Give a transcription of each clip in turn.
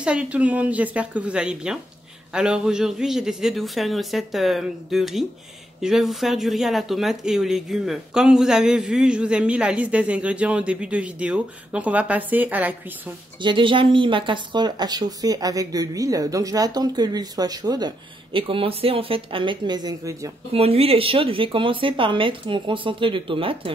Salut tout le monde, j'espère que vous allez bien. Alors aujourd'hui j'ai décidé de vous faire une recette de riz. Je vais vous faire du riz à la tomate et aux légumes. Comme vous avez vu, je vous ai mis la liste des ingrédients au début de vidéo. Donc on va passer à la cuisson. J'ai déjà mis ma casserole à chauffer avec de l'huile. Donc je vais attendre que l'huile soit chaude et commencer en fait à mettre mes ingrédients. Donc, mon huile est chaude, je vais commencer par mettre mon concentré de tomate.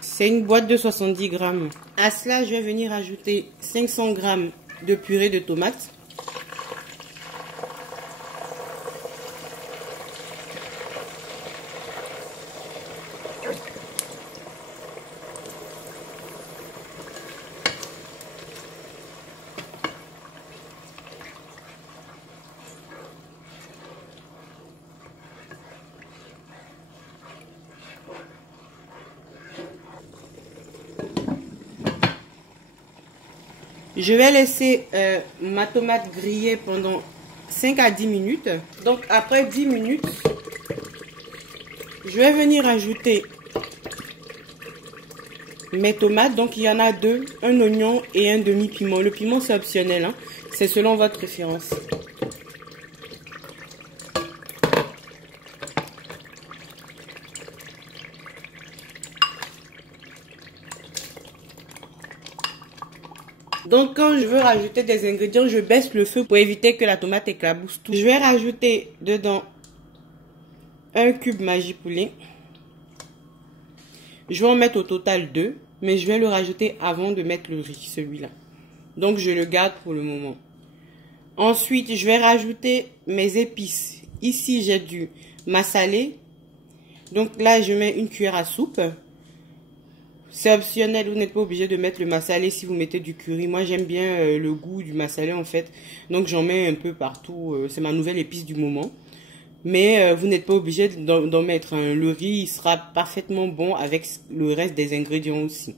C'est une boîte de 70 grammes. À cela, je vais venir ajouter 500 grammes de purée de tomates. Je vais laisser ma tomate griller pendant 5 à 10 minutes. Donc après 10 minutes, je vais venir ajouter mes tomates. Donc il y en a deux, un oignon et un demi-piment. Le piment c'est optionnel, hein. C'est selon votre préférence. Donc quand je veux rajouter des ingrédients, je baisse le feu pour éviter que la tomate éclabousse tout. Je vais rajouter dedans un cube Maggi poulet. Je vais en mettre au total 2, mais je vais le rajouter avant de mettre le riz, celui-là. Donc je le garde pour le moment. Ensuite, je vais rajouter mes épices. Ici, j'ai du massalé. Donc là, je mets une cuillère à soupe. C'est optionnel, vous n'êtes pas obligé de mettre le massalé si vous mettez du curry. Moi, j'aime bien le goût du massalé en fait. Donc, j'en mets un peu partout. C'est ma nouvelle épice du moment. Mais vous n'êtes pas obligé d'en mettre. Hein. Le riz, il sera parfaitement bon avec le reste des ingrédients aussi.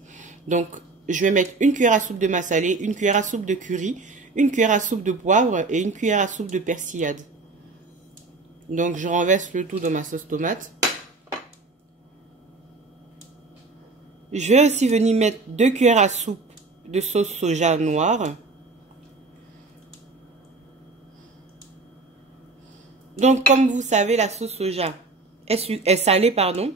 Donc, je vais mettre une cuillère à soupe de massalé, une cuillère à soupe de curry, une cuillère à soupe de poivre et une cuillère à soupe de persillade. Donc, je renverse le tout dans ma sauce tomate. Je vais aussi venir mettre 2 cuillères à soupe de sauce soja noire. Donc, comme vous savez, la sauce soja est salée, pardon.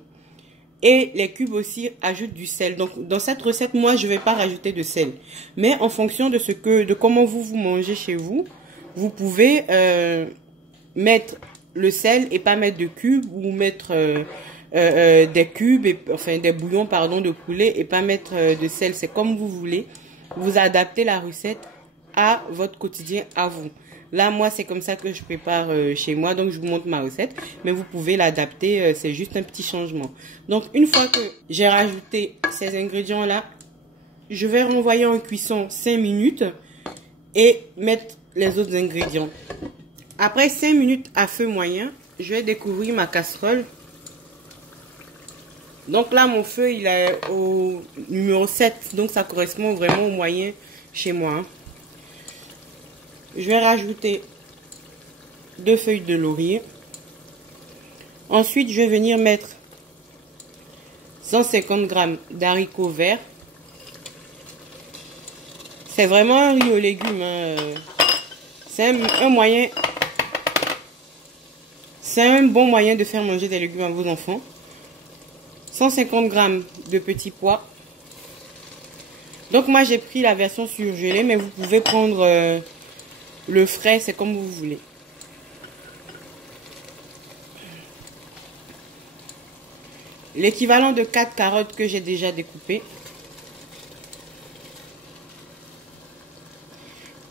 Et les cubes aussi ajoutent du sel. Donc, dans cette recette, moi, je ne vais pas rajouter de sel. Mais en fonction de comment vous mangez chez vous, vous pouvez mettre le sel et pas mettre de cubes ou mettre... des cubes, enfin des bouillons pardon de poulet et pas mettre de sel. C'est comme vous voulez. Vous adaptez la recette à votre quotidien, à vous. Là, moi, c'est comme ça que je prépare chez moi. Donc, je vous montre ma recette. Mais vous pouvez l'adapter. C'est juste un petit changement. Donc, une fois que j'ai rajouté ces ingrédients-là, je vais renvoyer en cuisson 5 minutes et mettre les autres ingrédients. Après 5 minutes à feu moyen, je vais découvrir ma casserole. Donc là, mon feu, il est au numéro 7. Donc ça correspond vraiment au moyen chez moi. Je vais rajouter 2 feuilles de laurier. Ensuite, je vais venir mettre 150 grammes d'haricots verts. C'est vraiment un riz aux légumes. Hein. C'est un moyen. C'est un bon moyen de faire manger des légumes à vos enfants. 150 grammes de petits pois. Donc moi j'ai pris la version surgelée, mais vous pouvez prendre le frais, c'est comme vous voulez. L'équivalent de 4 carottes que j'ai déjà découpées.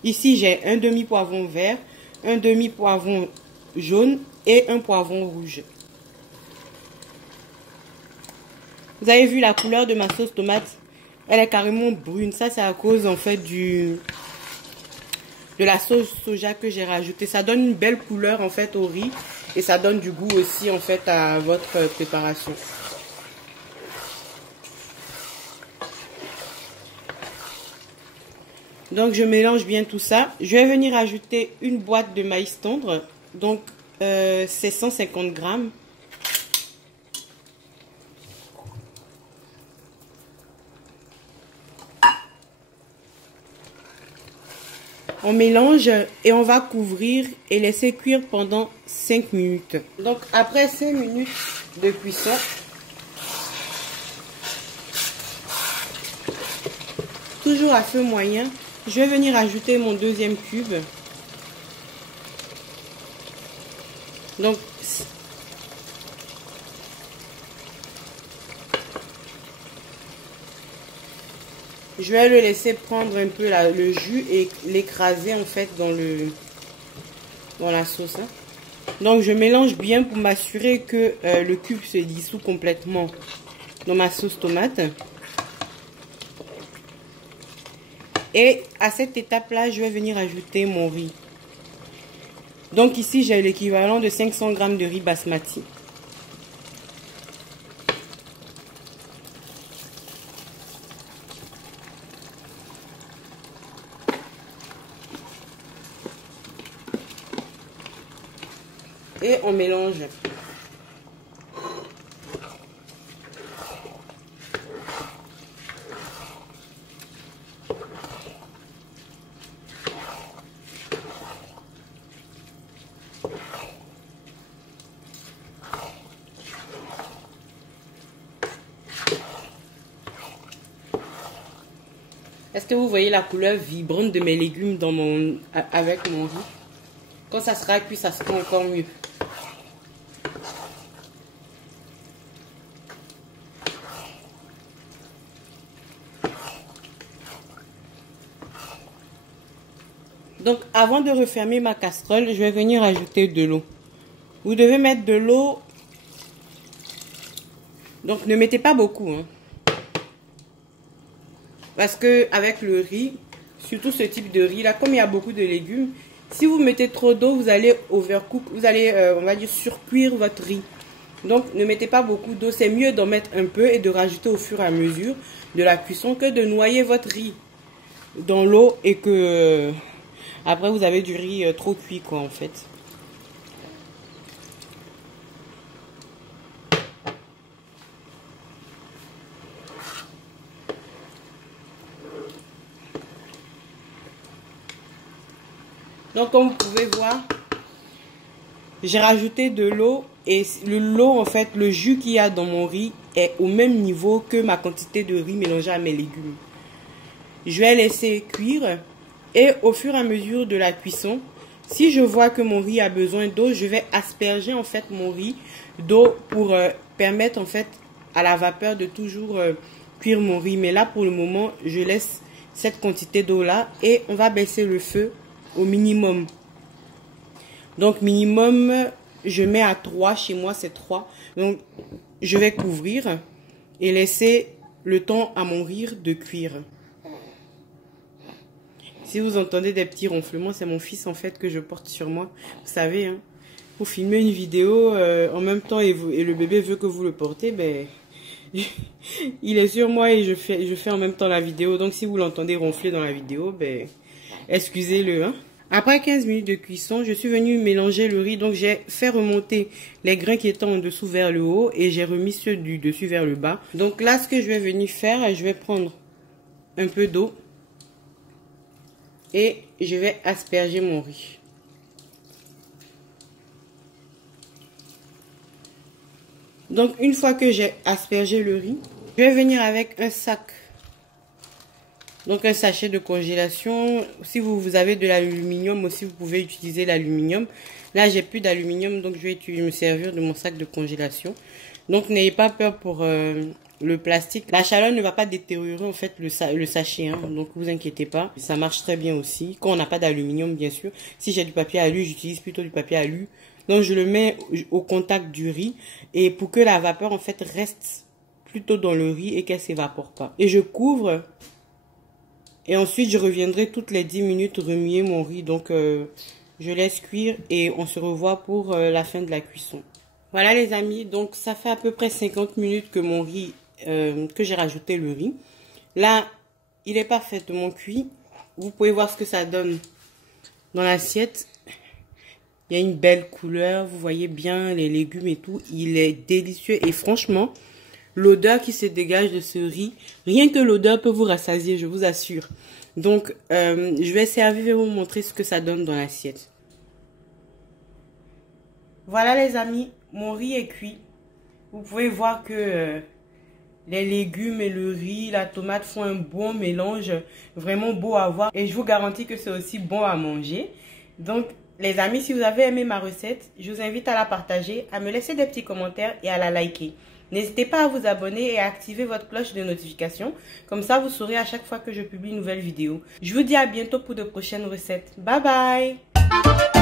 Ici j'ai un demi-poivron vert, un demi-poivron jaune et un poivron rouge. Vous avez vu la couleur de ma sauce tomate, elle est carrément brune. Ça, c'est à cause en fait de la sauce soja que j'ai rajoutée. Ça donne une belle couleur en fait au riz et ça donne du goût aussi en fait à votre préparation. Donc, je mélange bien tout ça. Je vais venir ajouter une boîte de maïs tendre. Donc, c'est 150 grammes. On mélange et on va couvrir et laisser cuire pendant 5 minutes. Donc après 5 minutes de cuisson, toujours à feu moyen, je vais venir ajouter mon deuxième cube. Donc je vais le laisser prendre un peu le jus et l'écraser en fait dans la sauce. Donc je mélange bien pour m'assurer que le cube se dissout complètement dans ma sauce tomate. Et à cette étape-là, je vais venir ajouter mon riz. Donc ici, j'ai l'équivalent de 500 g de riz basmati. Et on mélange. Est-ce que vous voyez la couleur vibrante de mes légumes avec mon riz? Quand ça sera cuit, ça sera encore mieux. Donc, avant de refermer ma casserole, je vais venir ajouter de l'eau. Vous devez mettre de l'eau. Donc, ne mettez pas beaucoup, hein. Parce que avec le riz, surtout ce type de riz là, comme il y a beaucoup de légumes, si vous mettez trop d'eau, vous allez overcook, vous allez, on va dire, surcuire votre riz. Donc, ne mettez pas beaucoup d'eau. C'est mieux d'en mettre un peu et de rajouter au fur et à mesure de la cuisson que de noyer votre riz dans l'eau et que après vous avez du riz trop cuit, quoi, en fait. Donc, comme vous pouvez voir, j'ai rajouté de l'eau et l'eau, en fait, le jus qu'il y a dans mon riz est au même niveau que ma quantité de riz mélangée à mes légumes. Je vais laisser cuire et au fur et à mesure de la cuisson, si je vois que mon riz a besoin d'eau, je vais asperger en fait mon riz d'eau pour permettre en fait à la vapeur de toujours cuire mon riz. Mais là, pour le moment, je laisse cette quantité d'eau là et on va baisser le feu au minimum. Donc minimum, je mets à 3, chez moi c'est 3. Donc je vais couvrir et laisser le temps à mon riz de cuire. Si vous entendez des petits ronflements, c'est mon fils en fait que je porte sur moi. Vous savez, hein, vous filmez une vidéo en même temps et le bébé veut que vous le portez, ben il est sur moi et je fais en même temps la vidéo. Donc si vous l'entendez ronfler dans la vidéo, ben excusez-le, hein. Après 15 minutes de cuisson, je suis venue mélanger le riz. Donc, j'ai fait remonter les grains qui étaient en dessous vers le haut et j'ai remis ceux du dessus vers le bas. Donc là, ce que je vais venir faire, je vais prendre un peu d'eau et je vais asperger mon riz. Donc, une fois que j'ai aspergé le riz, je vais venir avec un sac. Donc un sachet de congélation. Si vous avez de l'aluminium aussi, vous pouvez utiliser l'aluminium. Là, j'ai plus d'aluminium, donc je vais me servir de mon sac de congélation. Donc n'ayez pas peur pour le plastique. La chaleur ne va pas détériorer en fait le sachet, hein. Donc vous inquiétez pas, ça marche très bien aussi. Quand on n'a pas d'aluminium, bien sûr. Si j'ai du papier alu, j'utilise plutôt du papier alu. Donc je le mets au contact du riz et pour que la vapeur en fait reste plutôt dans le riz et qu'elle s'évapore pas. Et je couvre. Et ensuite, je reviendrai toutes les 10 minutes remuer mon riz. Donc, je laisse cuire et on se revoit pour la fin de la cuisson. Voilà les amis, donc ça fait à peu près 50 minutes que mon riz, que j'ai rajouté le riz. Là, il est parfaitement cuit. Vous pouvez voir ce que ça donne dans l'assiette. Il y a une belle couleur, vous voyez bien les légumes et tout. Il est délicieux et franchement... l'odeur qui se dégage de ce riz, rien que l'odeur peut vous rassasier, je vous assure. Donc, je vais servir et vous montrer ce que ça donne dans l'assiette. Voilà les amis, mon riz est cuit. Vous pouvez voir que les légumes et le riz, la tomate font un bon mélange, vraiment beau à voir. Et je vous garantis que c'est aussi bon à manger. Donc, les amis, si vous avez aimé ma recette, je vous invite à la partager, à me laisser des petits commentaires et à la liker. N'hésitez pas à vous abonner et à activer votre cloche de notification. Comme ça, vous saurez à chaque fois que je publie une nouvelle vidéo. Je vous dis à bientôt pour de prochaines recettes. Bye bye!